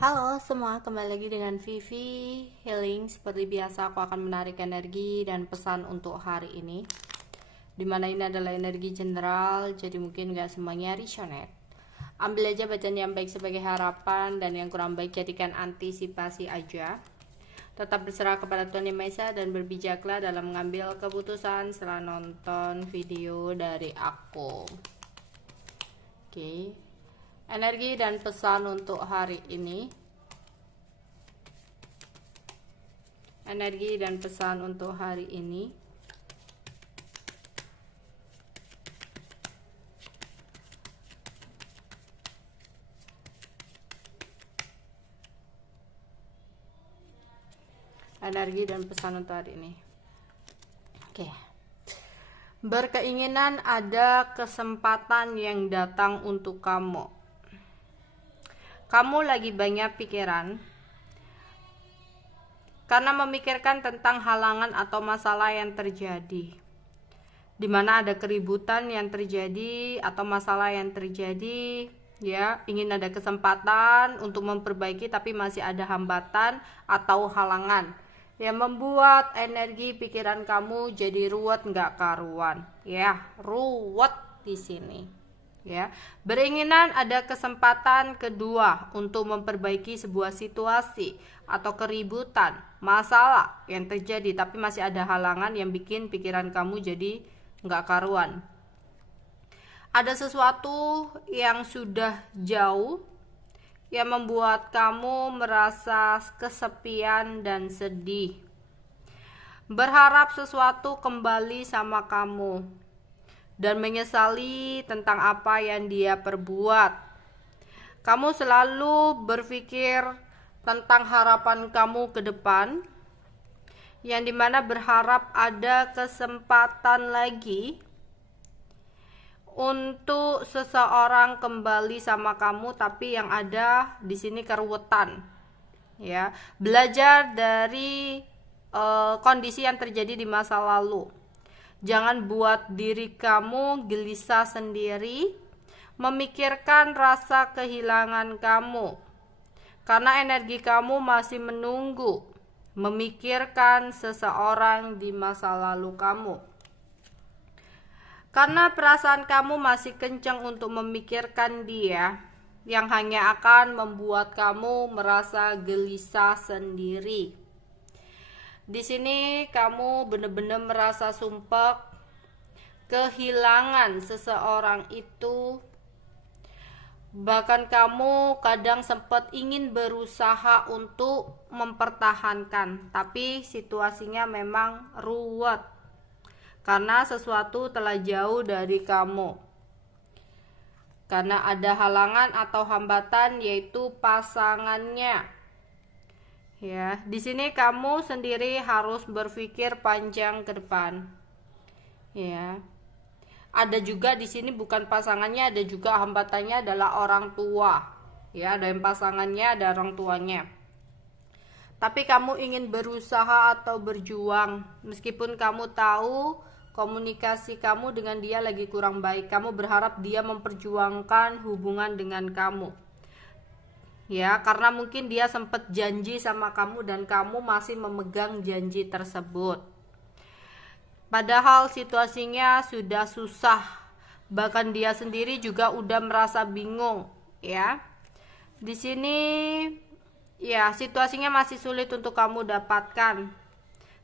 Halo semua, kembali lagi dengan Vivi Healing. Seperti biasa aku akan menarik energi dan pesan untuk hari ini, dimana ini adalah energi general, jadi mungkin gak semuanya resonate. Ambil aja bacaan yang baik sebagai harapan, dan yang kurang baik jadikan antisipasi aja. Tetap berserah kepada Tuhan Yang Maha Esa dan berbijaklah dalam mengambil keputusan setelah nonton video dari aku. Oke. Energi dan pesan untuk hari ini. Energi dan pesan untuk hari ini. Energi dan pesan untuk hari ini. Oke. Berkeinginan ada kesempatan yang datang untuk kamu. Kamu lagi banyak pikiran karena memikirkan tentang halangan atau masalah yang terjadi, di mana ada keributan yang terjadi atau masalah yang terjadi, ya, ingin ada kesempatan untuk memperbaiki tapi masih ada hambatan atau halangan yang membuat energi pikiran kamu jadi ruwet nggak karuan, ya, ruwet di sini. Ya, beringinan ada kesempatan kedua untuk memperbaiki sebuah situasi atau keributan, masalah yang terjadi tapi masih ada halangan yang bikin pikiran kamu jadi nggak karuan. Ada sesuatu yang sudah jauh yang membuat kamu merasa kesepian dan sedih, berharap sesuatu kembali sama kamu dan menyesali tentang apa yang dia perbuat. Kamu selalu berpikir tentang harapan kamu ke depan, yang dimana berharap ada kesempatan lagi untuk seseorang kembali sama kamu, tapi yang ada di sini keruwetan. Ya, belajar dari kondisi yang terjadi di masa lalu. Jangan buat diri kamu gelisah sendiri, memikirkan rasa kehilangan kamu, karena energi kamu masih menunggu, memikirkan seseorang di masa lalu kamu. Karena perasaan kamu masih kencang untuk memikirkan dia, yang hanya akan membuat kamu merasa gelisah sendiri. Di sini kamu benar-benar merasa sumpah kehilangan seseorang itu. Bahkan kamu kadang sempat ingin berusaha untuk mempertahankan, tapi situasinya memang ruwet karena sesuatu telah jauh dari kamu. Karena ada halangan atau hambatan, yaitu pasangannya. Ya, di sini kamu sendiri harus berpikir panjang ke depan. Ya. Ada juga di sini bukan pasangannya, ada juga hambatannya adalah orang tua. Ya, ada yang pasangannya, ada orang tuanya. Tapi kamu ingin berusaha atau berjuang, meskipun kamu tahu komunikasi kamu dengan dia lagi kurang baik. Kamu berharap dia memperjuangkan hubungan dengan kamu. Ya, karena mungkin dia sempat janji sama kamu dan kamu masih memegang janji tersebut. Padahal situasinya sudah susah. Bahkan dia sendiri juga udah merasa bingung, ya. Di sini ya, situasinya masih sulit untuk kamu dapatkan.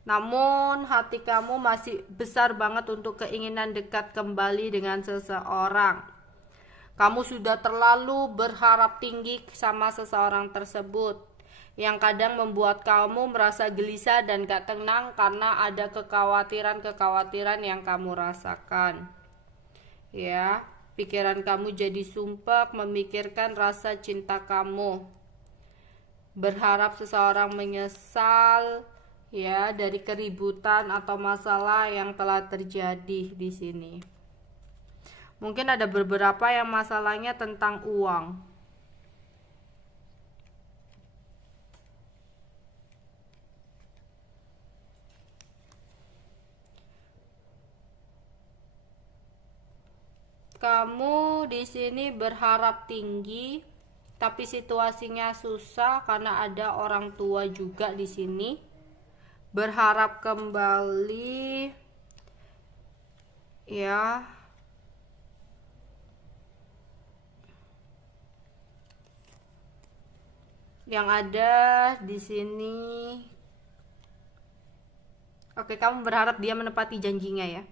Namun hati kamu masih besar banget untuk keinginan dekat kembali dengan seseorang. Kamu sudah terlalu berharap tinggi sama seseorang tersebut, yang kadang membuat kamu merasa gelisah dan gak tenang karena ada kekhawatiran-kekhawatiran yang kamu rasakan. Ya, pikiran kamu jadi sumpek memikirkan rasa cinta kamu. Berharap seseorang menyesal, ya, dari keributan atau masalah yang telah terjadi di sini. Mungkin ada beberapa yang masalahnya tentang uang. Kamu di sini berharap tinggi, tapi situasinya susah karena ada orang tua juga di sini. Berharap kembali, ya. Yang ada di sini, oke, kamu berharap dia menepati janjinya ya.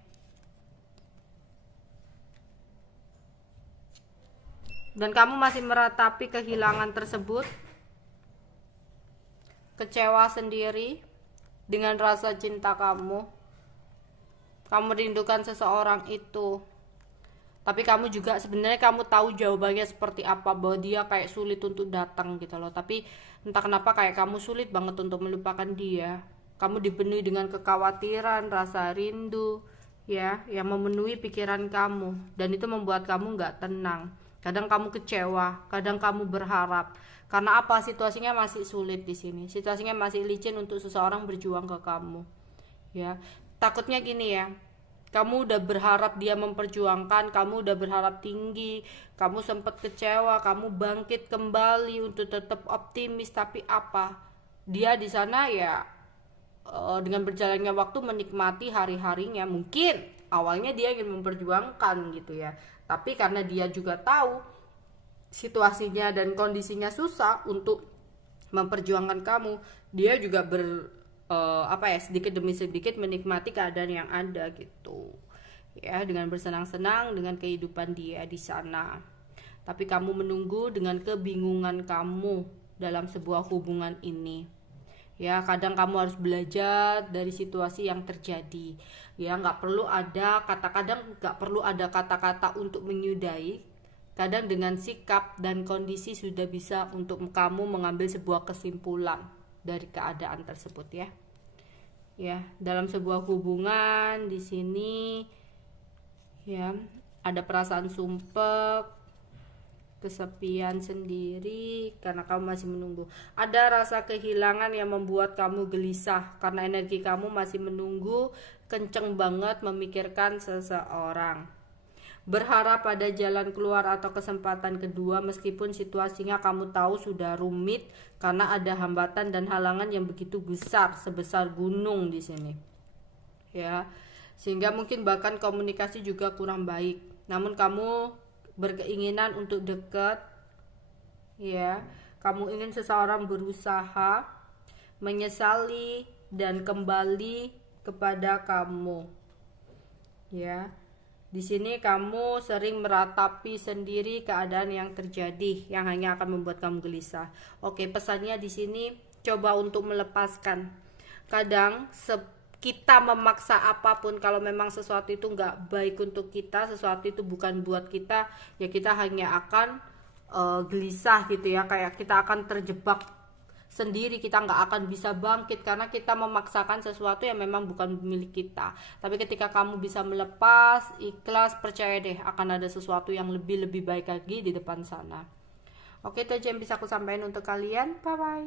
Dan kamu masih meratapi kehilangan tersebut, kecewa sendiri dengan rasa cinta kamu. Kamu merindukan seseorang itu, tapi kamu juga sebenarnya kamu tahu jawabannya seperti apa, bahwa dia kayak sulit untuk datang gitu loh. Tapi entah kenapa kayak kamu sulit banget untuk melupakan dia. Kamu dipenuhi dengan kekhawatiran, rasa rindu, ya, yang memenuhi pikiran kamu, dan itu membuat kamu nggak tenang. Kadang kamu kecewa, kadang kamu berharap. Karena apa? Situasinya masih sulit di sini. Situasinya masih licin untuk seseorang berjuang ke kamu. Ya, takutnya gini ya. Kamu udah berharap dia memperjuangkan, kamu udah berharap tinggi, kamu sempat kecewa, kamu bangkit kembali untuk tetap optimis, tapi apa? Dia di sana ya dengan berjalannya waktu menikmati hari-harinya. Mungkin awalnya dia ingin memperjuangkan gitu ya, tapi karena dia juga tahu situasinya dan kondisinya susah untuk memperjuangkan kamu, dia juga sedikit demi sedikit menikmati keadaan yang ada gitu ya, dengan bersenang-senang dengan kehidupan dia di sana. Tapi kamu menunggu dengan kebingungan kamu dalam sebuah hubungan ini. Ya, kadang kamu harus belajar dari situasi yang terjadi. Ya, nggak perlu ada kata-kata untuk menyudahi. Kadang dengan sikap dan kondisi sudah bisa untuk kamu mengambil sebuah kesimpulan dari keadaan tersebut ya. Ya, dalam sebuah hubungan di sini ya, ada perasaan sumpek, kesepian sendiri karena kamu masih menunggu. Ada rasa kehilangan yang membuat kamu gelisah karena energi kamu masih menunggu, kenceng banget memikirkan seseorang. Berharap pada jalan keluar atau kesempatan kedua meskipun situasinya kamu tahu sudah rumit karena ada hambatan dan halangan yang begitu besar, sebesar gunung di sini. Ya, sehingga mungkin bahkan komunikasi juga kurang baik. Namun kamu berkeinginan untuk dekat, ya, kamu ingin seseorang berusaha, menyesali dan kembali kepada kamu, ya. Di sini kamu sering meratapi sendiri keadaan yang terjadi yang hanya akan membuat kamu gelisah. Oke, pesannya di sini coba untuk melepaskan. Kadang kita memaksa apapun, kalau memang sesuatu itu nggak baik untuk kita, sesuatu itu bukan buat kita, ya kita hanya akan gelisah gitu ya, kayak kita akan terjebak sendiri, kita nggak akan bisa bangkit karena kita memaksakan sesuatu yang memang bukan milik kita. Tapi ketika kamu bisa melepas, ikhlas, percaya deh akan ada sesuatu yang lebih baik lagi di depan sana. Oke, itu aja yang bisa aku sampaikan untuk kalian. Bye bye.